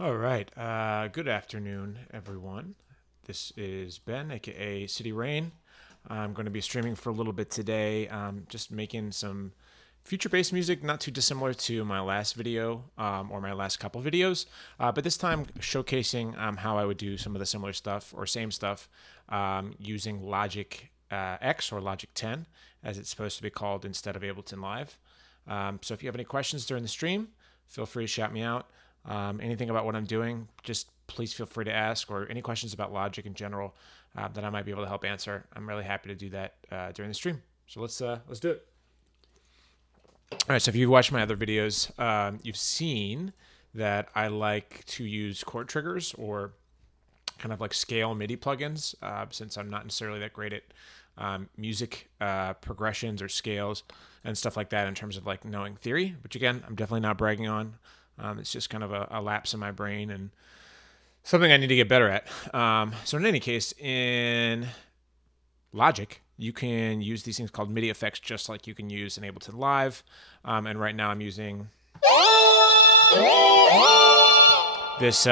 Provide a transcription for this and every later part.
All right. Good afternoon, everyone. This is Ben, aka City Rain. I'm going to be streaming for a little bit today, just making some future-based music, not too dissimilar to my last video or my last couple videos, but this time showcasing how I would do some of the similar stuff or same stuff using Logic X or Logic 10, as it's supposed to be called instead of Ableton Live. So if you have any questions during the stream, feel free to shout me out. Anything about what I'm doing, just please feel free to ask, or any questions about Logic in general that I might be able to help answer. I'm really happy to do that during the stream. So let's do it. All right. So if you've watched my other videos, you've seen that I like to use chord triggers or kind of like scale MIDI plugins, since I'm not necessarily that great at music progressions or scales and stuff like that in terms of like knowing theory, which again, I'm definitely not bragging on. It's just kind of a lapse in my brain and something I need to get better at. So in any case, in Logic, you can use these things called MIDI effects just like you can use in Ableton Live. And right now I'm using this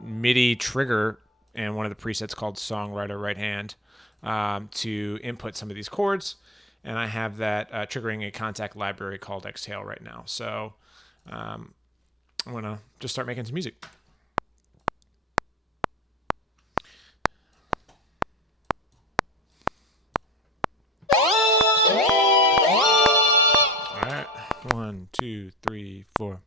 MIDI trigger and one of the presets called Songwriter Right Hand to input some of these chords. And I have that triggering a contact library called Exhale right now. So I'm going to just start making some music. All right. 1, 2, 3, 4.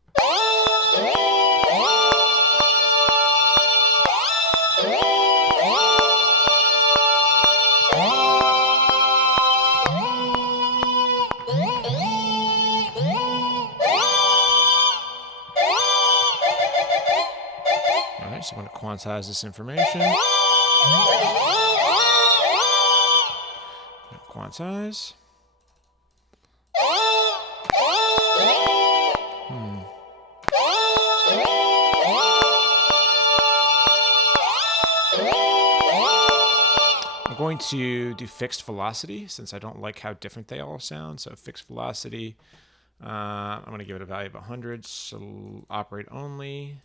All right, so I'm going to quantize this information. Quantize. I'm going to do fixed velocity since I don't like how different they all sound. So fixed velocity. I'm going to give it a value of 100. So operate only.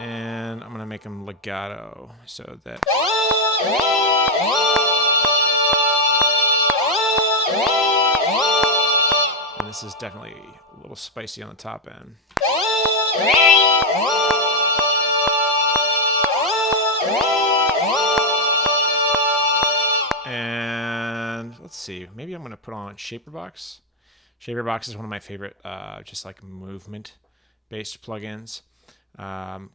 And I'm going to make them legato so that. And this is definitely a little spicy on the top end. And let's see, maybe I'm going to put on Shaperbox. Shaperbox is one of my favorite, just like movement-based plugins,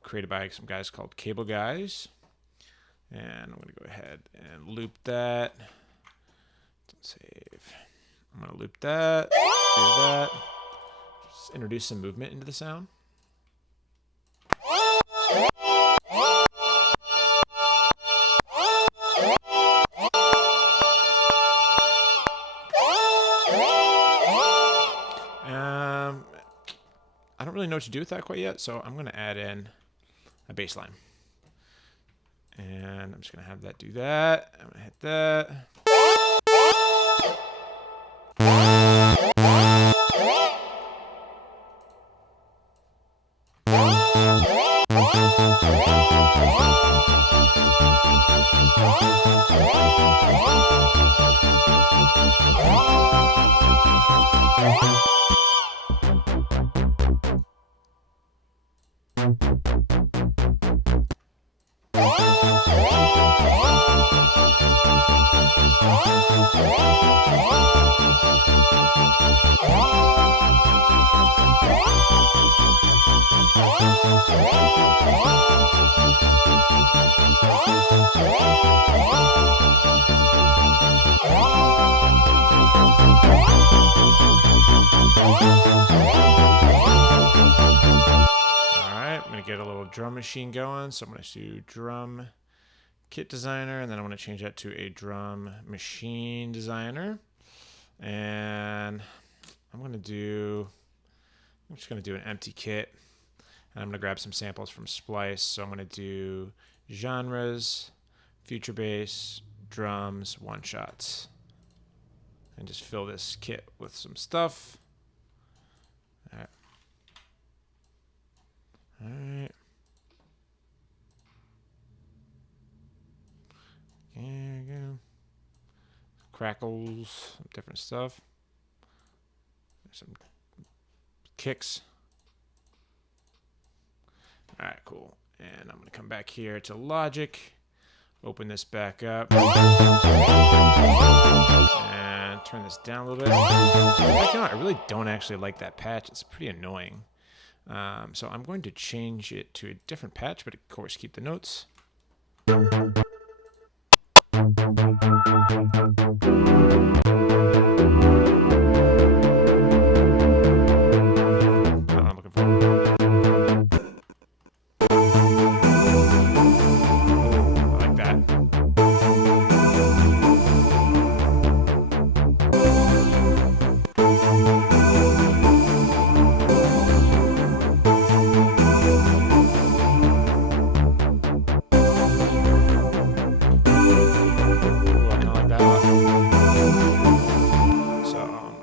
created by some guys called Cable Guys. And I'm going to go ahead and loop that. Save. I'm going to loop that, do that. Just introduce some movement into the sound. I don't really know what to do with that quite yet, so I'm going to add in a bass line. And I'm just going to have that do that. I'm going to hit that. Get a little drum machine going, so I'm going to do drum kit designer, and then I'm going to change that to a drum machine designer. And I'm just going to do an empty kit, and I'm going to grab some samples from Splice. So I'm going to do genres, future bass, drums, one shots, and just fill this kit with some stuff. All right. Alright. There we go. Crackles, some different stuff. Some kicks. Alright, cool. And I'm going to come back here to Logic. Open this back up. And turn this down a little bit. I really don't actually like that patch. It's pretty annoying. So I'm going to change it to a different patch, but of course keep the notes.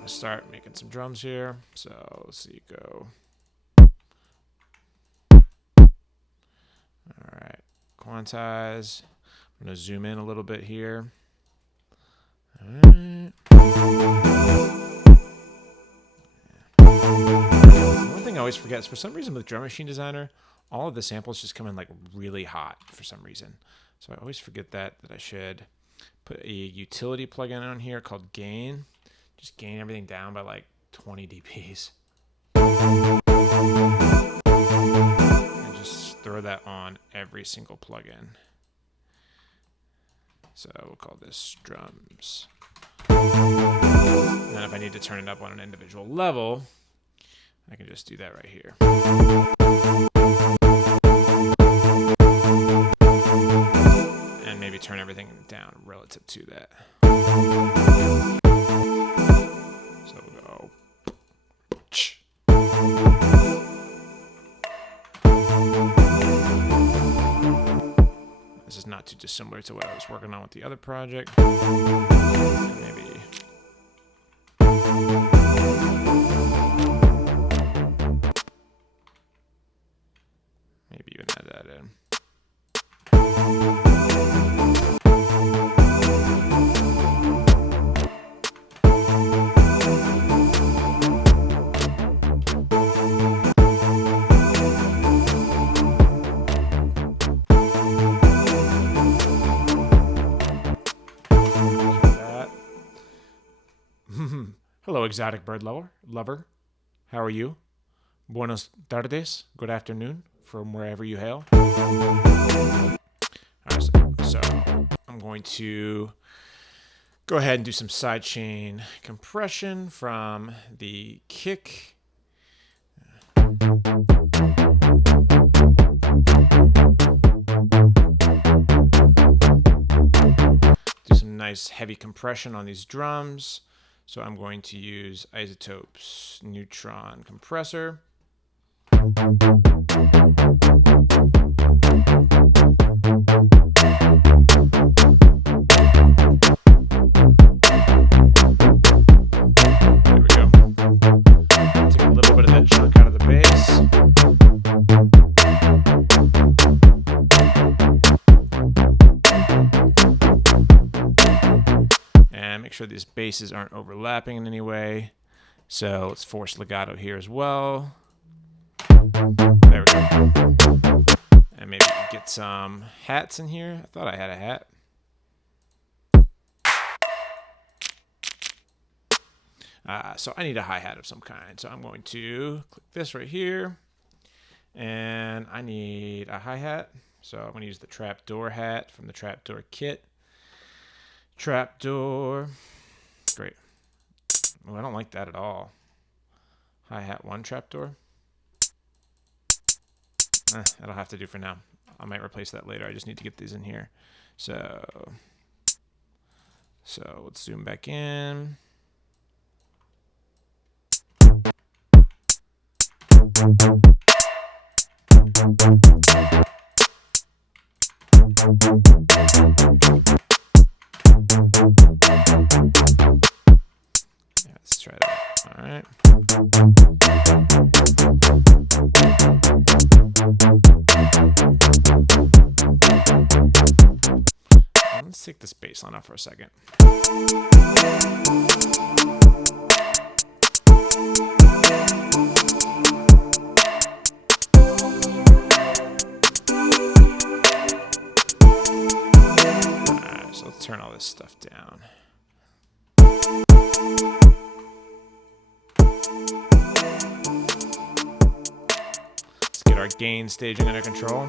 Start making some drums here. So let's see, go. All right, quantize. I'm gonna zoom in a little bit here. All right. One thing I always forget is for some reason with Drum Machine Designer, all of the samples just come in like really hot for some reason. So I always forget that I should put a utility plugin on here called Gain. Just gain everything down by like 20 dBs. And just throw that on every single plugin. So we'll call this drums. And then if I need to turn it up on an individual level, I can just do that right here. And maybe turn everything down relative to that. So we'll go. This is not too dissimilar to what I was working on with the other project. Maybe even add that in. Hello, exotic bird lover. How are you? Buenos tardes. Good afternoon from wherever you hail. Right, so I'm going to go ahead and do some sidechain compression from the kick. Do some nice heavy compression on these drums. So I'm going to use Isotope's Neutron compressor. There we go. Take a little bit of that chunk out of the bass. And make sure these basses aren't overlapping in any way. So let's force legato here as well. There we go. And maybe get some hats in here. I thought I had a hat. So I need a hi-hat of some kind. So I'm going to click this right here. And I need a hi-hat. So I'm going to use the trapdoor hat from the trapdoor kit. Trapdoor. Great. Oh, I don't like that at all. Hi-hat 1 trapdoor. That'll have to do for now. I might replace that later. I just need to get these in here. So let's zoom back in. Yeah, let's try that. All right. bass line up for a second. Alright, so let's turn all this stuff down. Let's get our gain staging under control.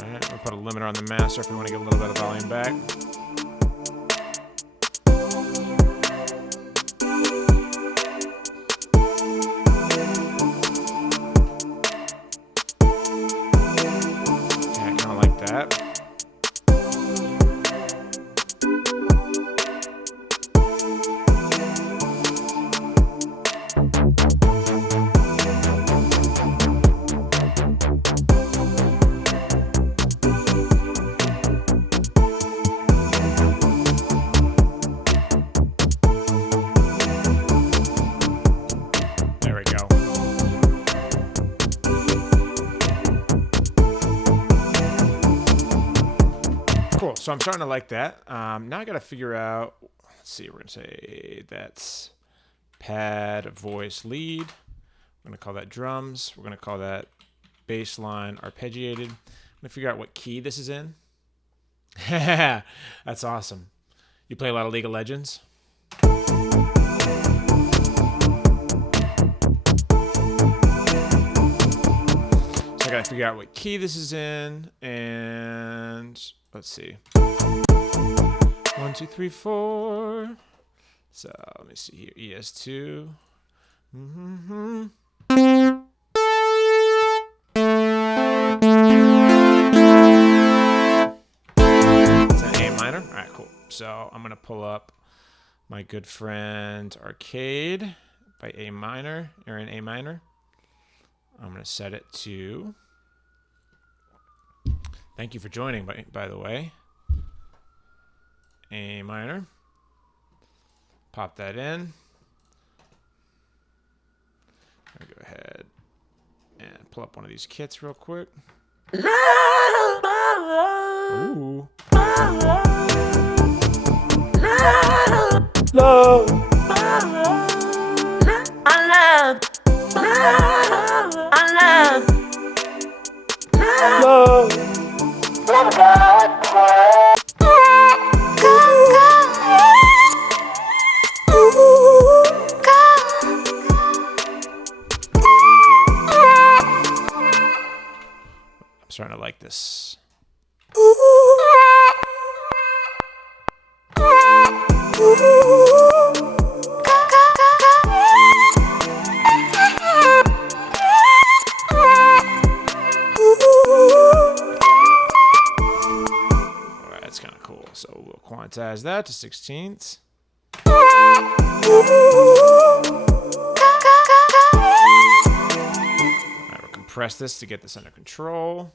Alright, we'll put a limiter on the master if we want to get a little bit of volume back. Okay, I kind of like that. Cool, so I'm starting to like that. Now I got to figure out, let's see, we're going to say that's pad, voice, lead. We're going to call that drums. We're going to call that bass line arpeggiated. I'm going to figure out what key this is in. That's awesome. You play a lot of League of Legends? So I got to figure out what key this is in, and let's see. 1, 2, 3, 4. So let me see here. ES2. It's an A minor. All right, cool. So I'm gonna pull up my good friend Arcade by A minor, or in A minor. I'm gonna set it to. Thank you for joining, by the way. A minor. Pop that in. I'm going to go ahead and pull up one of these kits real quick. Ooh. Love. I'm starting to like this. Alright, that's kind of cool. So we'll quantize that to 16ths. Alright, we'll compress this to get this under control.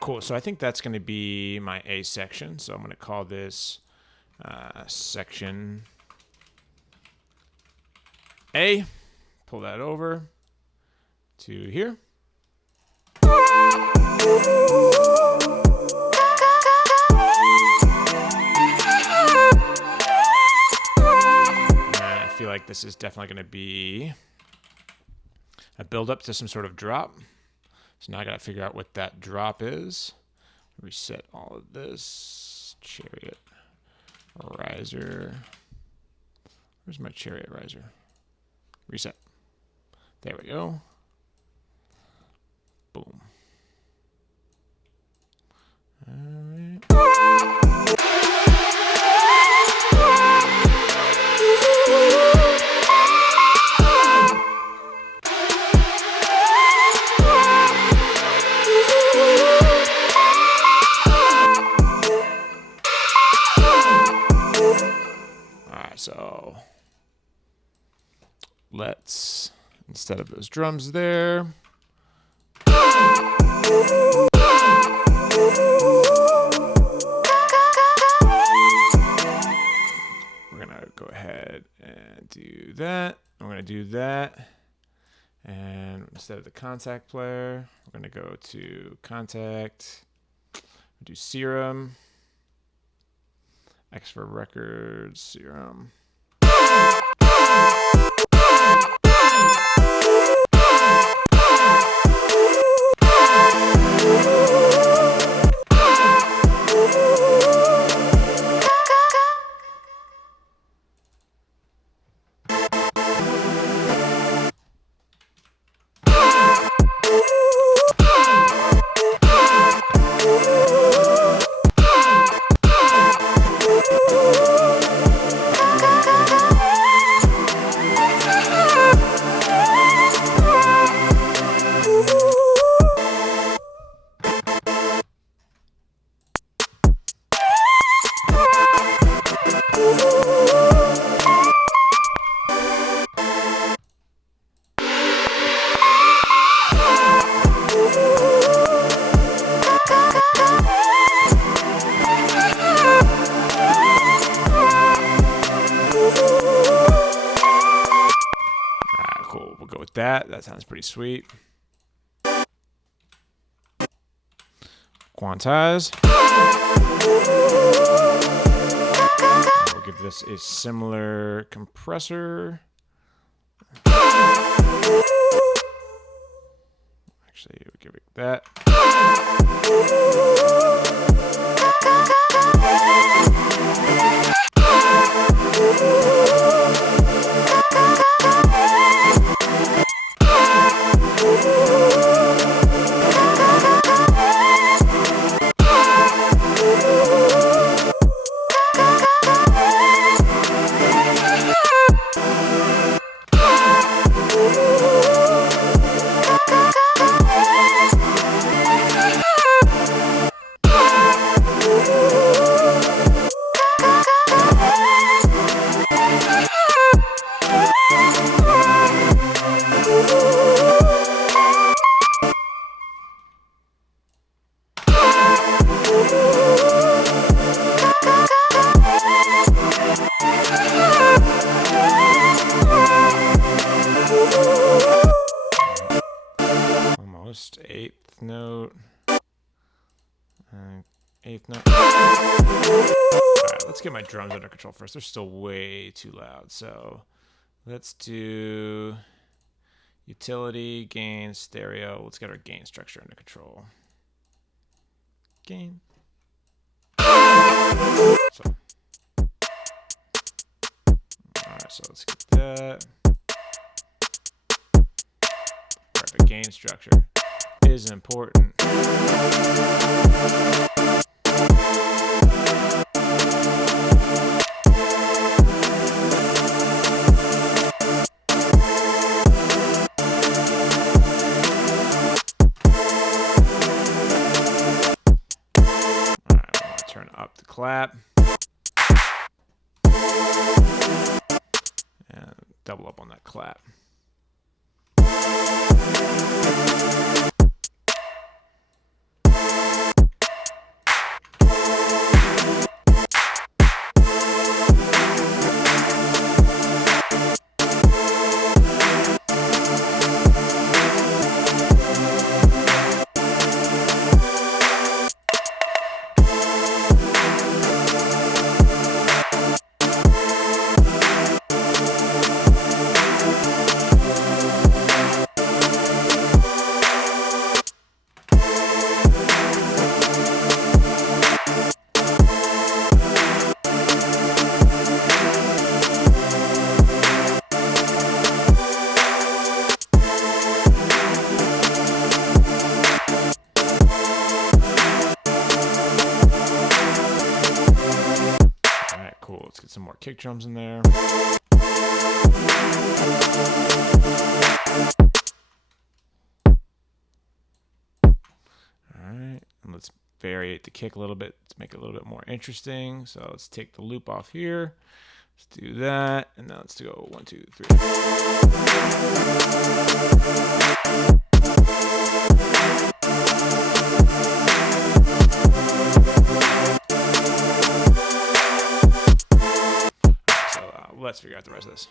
Cool. So I think that's going to be my A section. So I'm going to call this section A. Pull that over to here. And I feel like this is definitely going to be a build up to some sort of drop. So now I got to figure out what that drop is. Reset all of this. Chariot. riser. Where's my chariot riser? Reset. There we go. Boom. All right. So let's, instead of those drums there, we're gonna go ahead and do that. I'm gonna do that. And instead of the contact player, we're gonna go to contact, do Serum. X for records, Serum. Cool, we'll go with that. That sounds pretty sweet. Quantize. We'll give this a similar compressor. Actually, we'll give it that. Almost eighth note. Eighth note. Alright, let's get my drums under control first. They're still way too loud. So let's do utility, gain, stereo. Let's get our gain structure under control. Gain. So. Alright, so let's get that. Alright, the gain structure is important. Turn up the clap and double up on that clap. drums in there. Alright, and let's variate the kick a little bit to make it a little bit more interesting. So let's take the loop off here. Let's do that, and now let's go 1, 2, 3. So let's figure out the rest of this.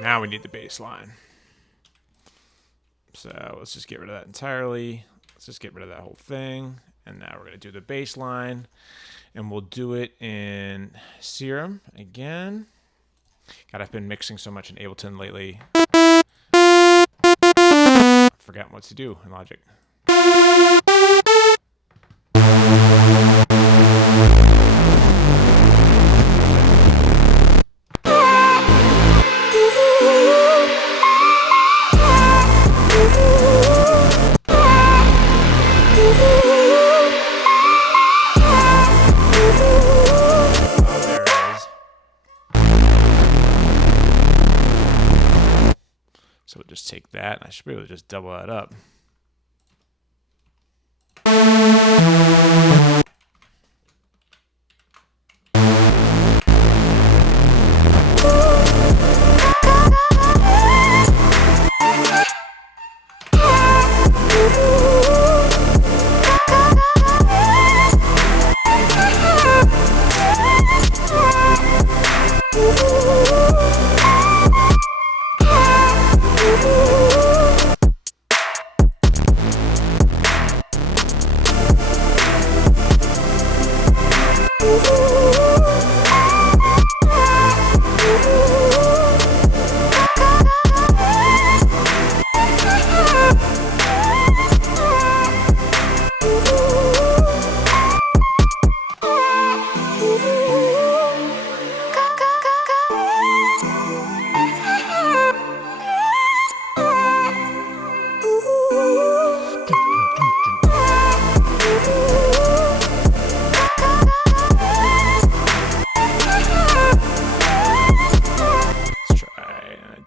Now we need the bass line. So let's just get rid of that entirely. Let's just get rid of that whole thing. And now we're going to do the bass line. And we'll do it in Serum again. God, I've been mixing so much in Ableton lately. I've forgotten what to do in Logic. So we'll just take that, and I should be able to just double that up.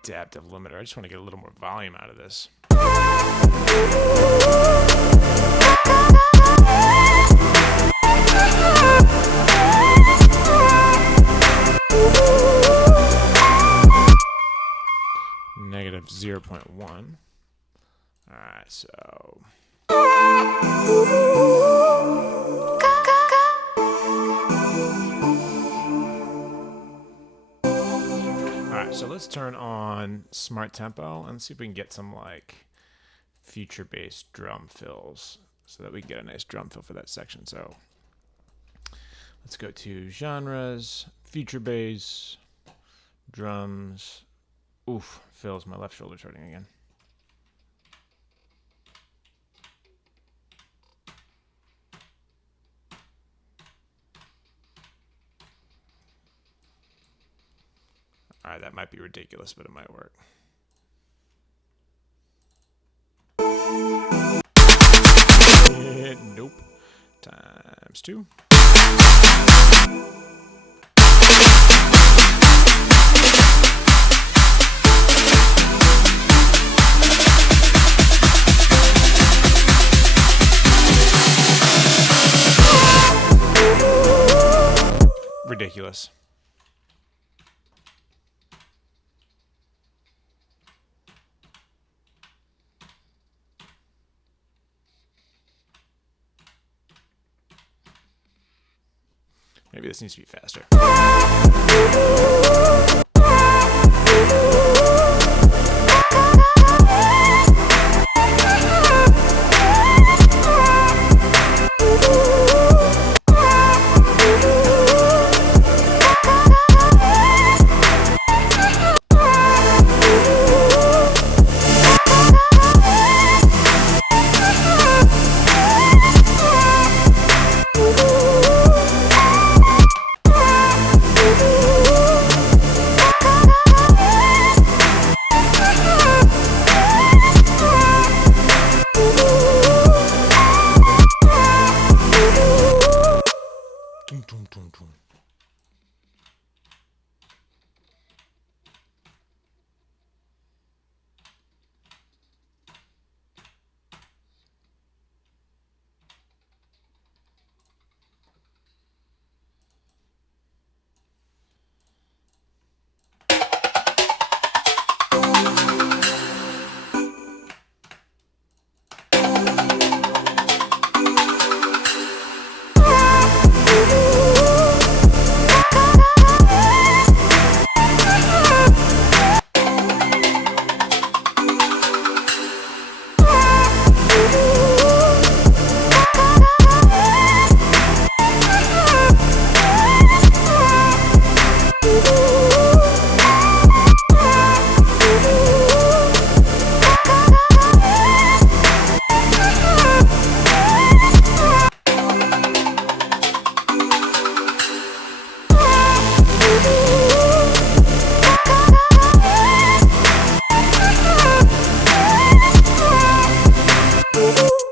Adaptive limiter. I just want to get a little more volume out of this. Negative 0.1. All right, so. So let's turn on Smart Tempo and see if we can get some like future bass drum fills so that we can get a nice drum fill for that section. So let's go to genres, future bass, drums. Oof, fills, my left shoulder's hurting again. All right, that might be ridiculous, but it might work. Nope. Times 2. Ridiculous. Maybe this needs to be faster.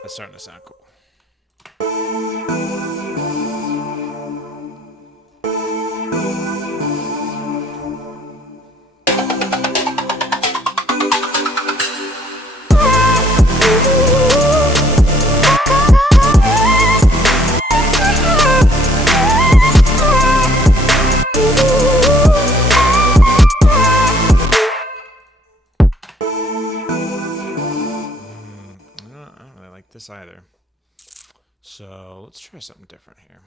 That's starting to sound cool. This either. So let's try something different here.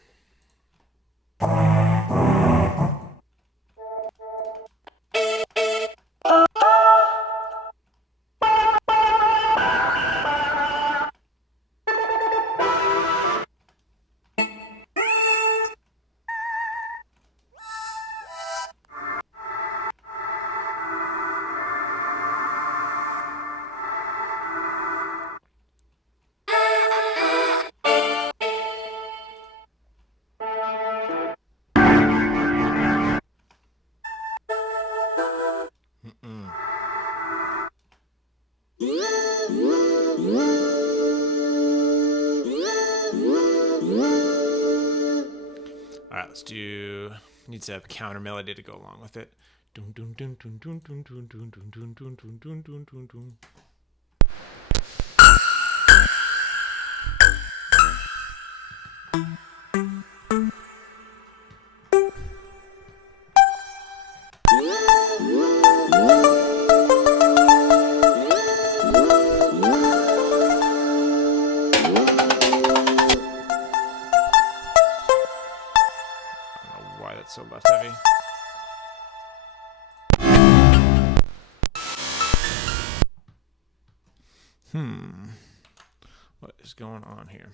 All right, let's do. Needs a counter melody to go along with it. So left heavy. What is going on here?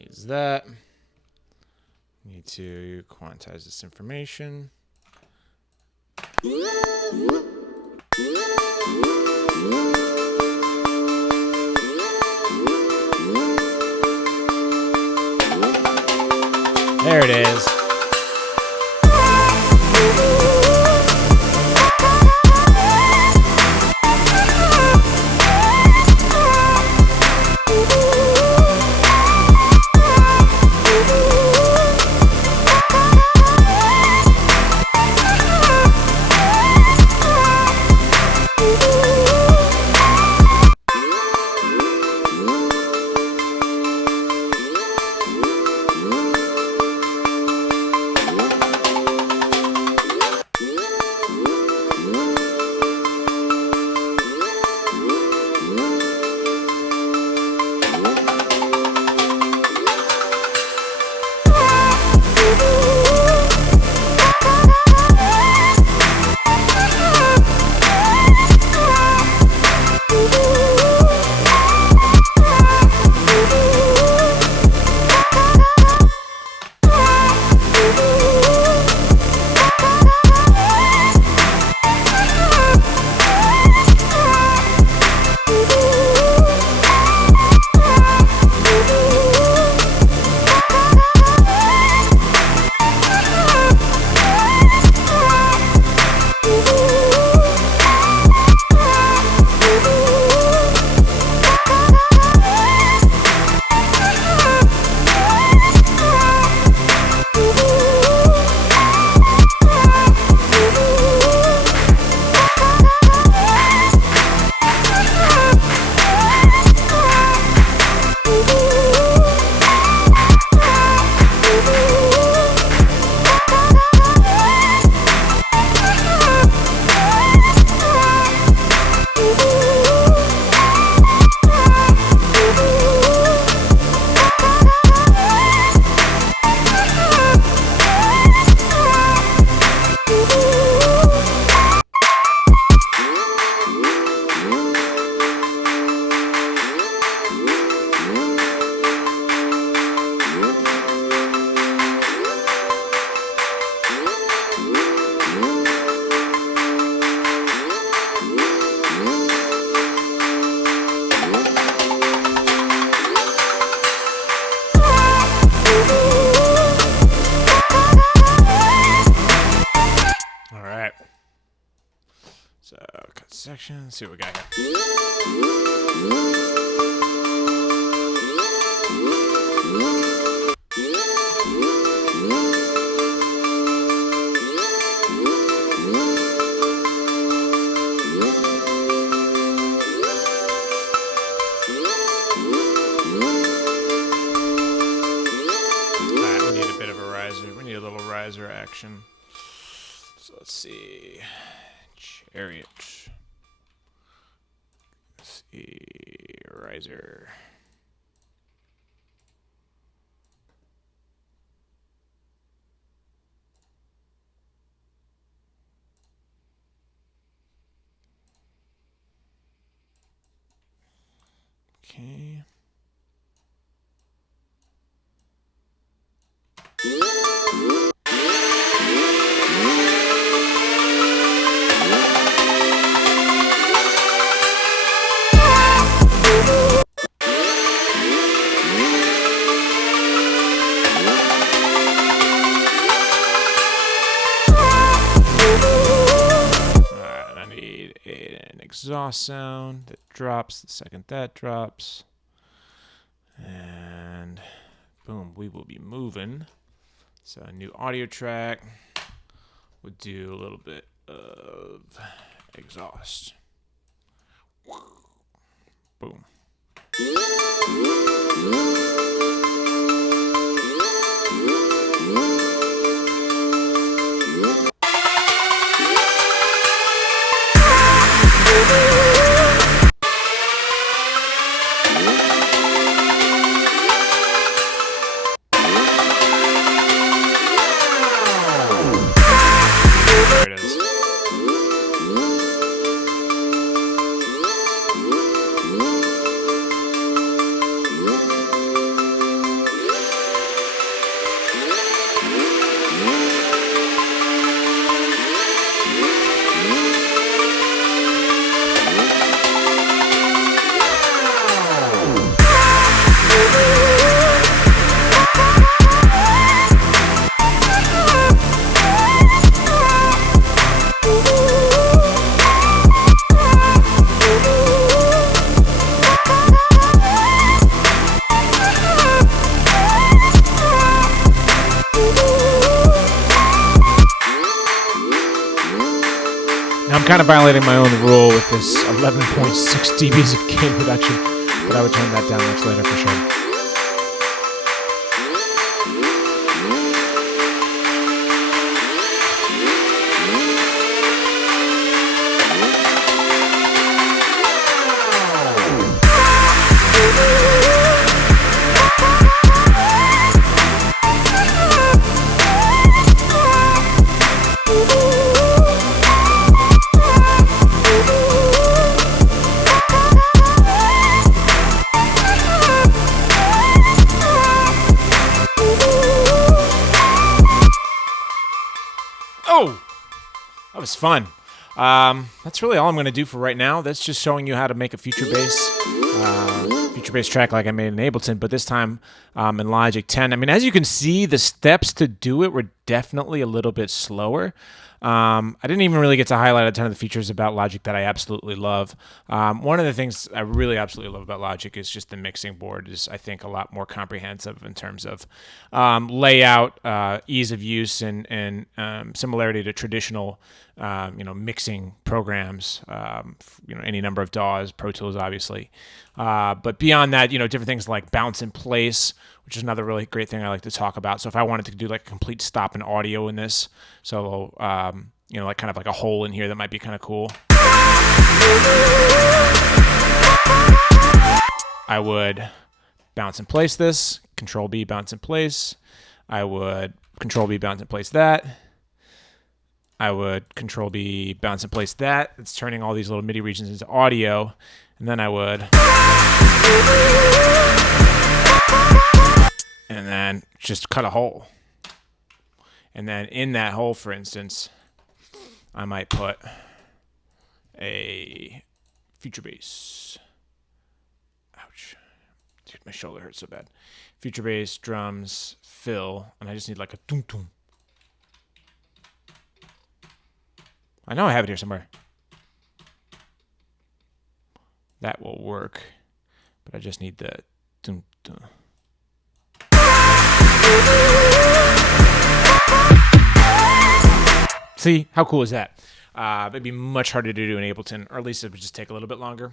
Needs that. Need to quantize this information. There it is. section. Let's see what we got here. Riser action. So let's see. Chariot. Let's see. Riser. Okay. Exhaust sound that drops the second that drops, and boom, we will be moving. So a new audio track. We'll do a little bit of exhaust. Boom. I'm kind of violating my own rule with this 11.6 dBs of gain reduction, but I would turn that down much later for sure. Oh, that was fun. That's really all I'm going to do for right now. That's just showing you how to make a future bass track like I made in Ableton, but this time in Logic 10. I mean, as you can see, the steps to do it were definitely a little bit slower. I didn't even really get to highlight a ton of the features about Logic that I absolutely love. One of the things I really absolutely love about Logic is just the mixing board is, I think, a lot more comprehensive in terms of layout, ease of use, and similarity to traditional, mixing programs. Any number of DAWs, Pro Tools, obviously. But beyond that, different things like bounce in place, which is another really great thing I like to talk about. So if I wanted to do like a complete stop in audio in this, so like kind of like a hole in here that might be kind of cool, I would bounce in place this, Control B, bounce in place. I would Control B, bounce in place that. I would Control B, bounce in place that. It's turning all these little MIDI regions into audio. And then I would, and then just cut a hole. And then in that hole, for instance, I might put a future bass. Ouch. Dude, my shoulder hurts so bad. Future bass, drums, fill, and I just need like a tum-tum. I know I have it here somewhere. that will work. But I just need the dun, dun. See, how cool is that? It'd be much harder to do in Ableton, or at least it would just take a little bit longer.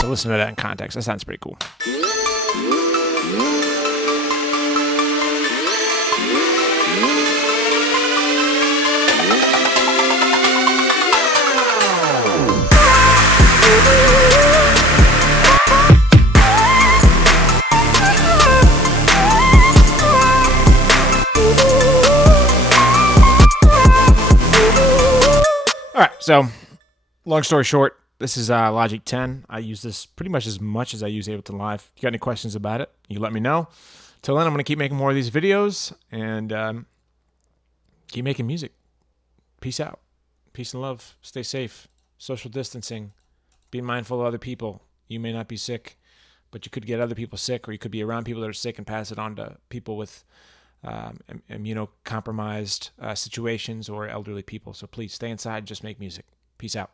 So listen to that in context. That sounds pretty cool. All right, so long story short, this is Logic 10. I use this pretty much as I use Ableton Live. If you got any questions about it, you let me know. Till then, I'm going to keep making more of these videos and keep making music. Peace out. Peace and love. Stay safe. Social distancing. Be mindful of other people. You may not be sick, but you could get other people sick, or you could be around people that are sick and pass it on to people with immunocompromised situations or elderly people. So please stay inside, just make music. Peace out.